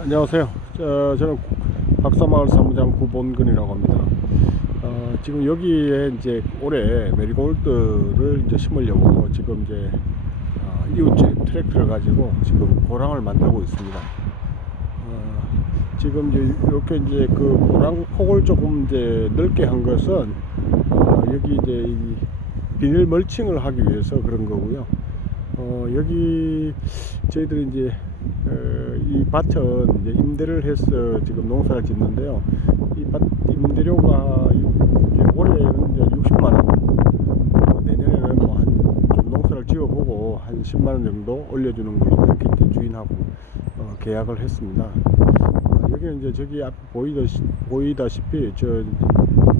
안녕하세요. 저, 저는 박사마을 사무장 구본근이라고 합니다. 어, 지금 여기에 이제 올해 메리골드를 이제 심으려고 지금 이제 어, 이웃집 트랙터를 가지고 지금 고랑을 만들고 있습니다. 어, 지금 이제 이렇게 이제 그 고랑 폭을 조금 이제 넓게 한 것은 어, 여기 이제 이 비닐 멀칭을 하기 위해서 그런 거고요. 어, 여기 저희들이 이제 어, 이 밭은 이제 임대를 해서 지금 농사를 짓는데요. 이 밭 임대료가 올해는 이제 60만 원, 어, 내년에는 뭐한좀 농사를 지어보고 한 10만 원 정도 올려주는 걸로 그렇게 이제 주인하고 어, 계약을 했습니다. 어, 여기는 이제 저기 앞 보이다시, 보이다시피 저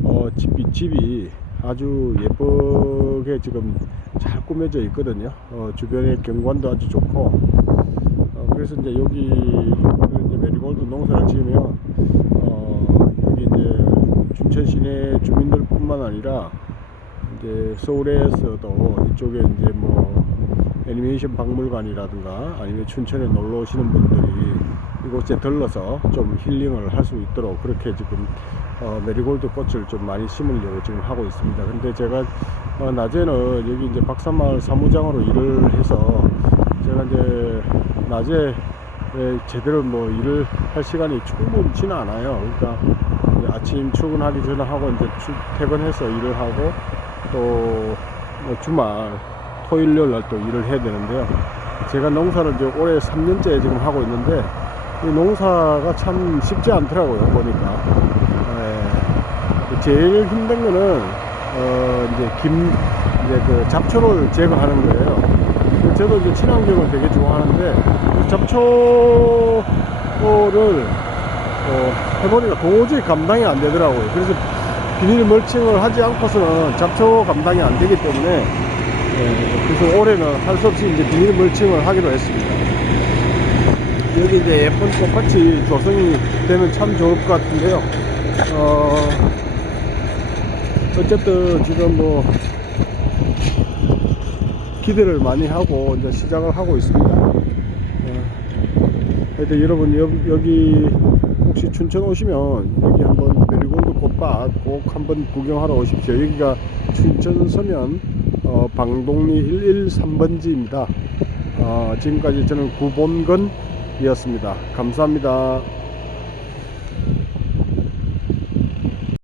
어, 집이 집이 아주 예쁘게 지금 잘 꾸며져 있거든요. 어, 주변에 경관도 아주 좋고, 어, 그래서 이제 여기 이제 메리골드 농사를 지으면 어, 여기 이제 춘천 시내 주민들뿐만 아니라 이제 서울에서도 이쪽에 이제 뭐 애니메이션 박물관이라든가 아니면 춘천에 놀러 오시는 분들이 이곳에 들러서 좀 힐링을 할 수 있도록 그렇게 지금 어, 메리골드 꽃을 좀 많이 심으려고 지금 하고 있습니다. 근데 제가 어, 낮에는 여기 이제 박사마을 사무장으로 일을 해서 제가 이제 낮에 에, 제대로 뭐 일을 할 시간이 충분치는 않아요. 그러니까 아침 출근하기 전에 하고 이제 출퇴근해서 일을 하고 또뭐 주말 토일요일 날 또 일을 해야 되는데요. 제가 농사를 이제 올해 3년째 지금 하고 있는데 이 농사가 참 쉽지 않더라고요 보니까 예. 제일 힘든 거는 어 이제 김 이제 그 잡초를 제거하는 거예요. 저도 이제 친환경을 되게 좋아하는데 이 잡초를 어, 해보니까 도저히 감당이 안 되더라고요. 그래서 비닐 멀칭을 하지 않고서는 잡초 감당이 안 되기 때문에 예, 그래서 올해는 할 수 없이 이제 비닐 멀칭을 하기로 했습니다. 여기 이제 예쁜 꽃밭이 조성이 되면 참 좋을 것 같은데요. 어, 어쨌든 지금 뭐 기대를 많이 하고 이제 시작을 하고 있습니다. 어, 하여튼 여러분 여, 여기 혹시 춘천 오시면 여기 한번 메리골드 꽃밭 꼭 한번 구경하러 오십시오. 여기가 춘천 서면 어, 방동리 113번지입니다. 어, 지금까지 저는 구본건이었습니다. 감사합니다.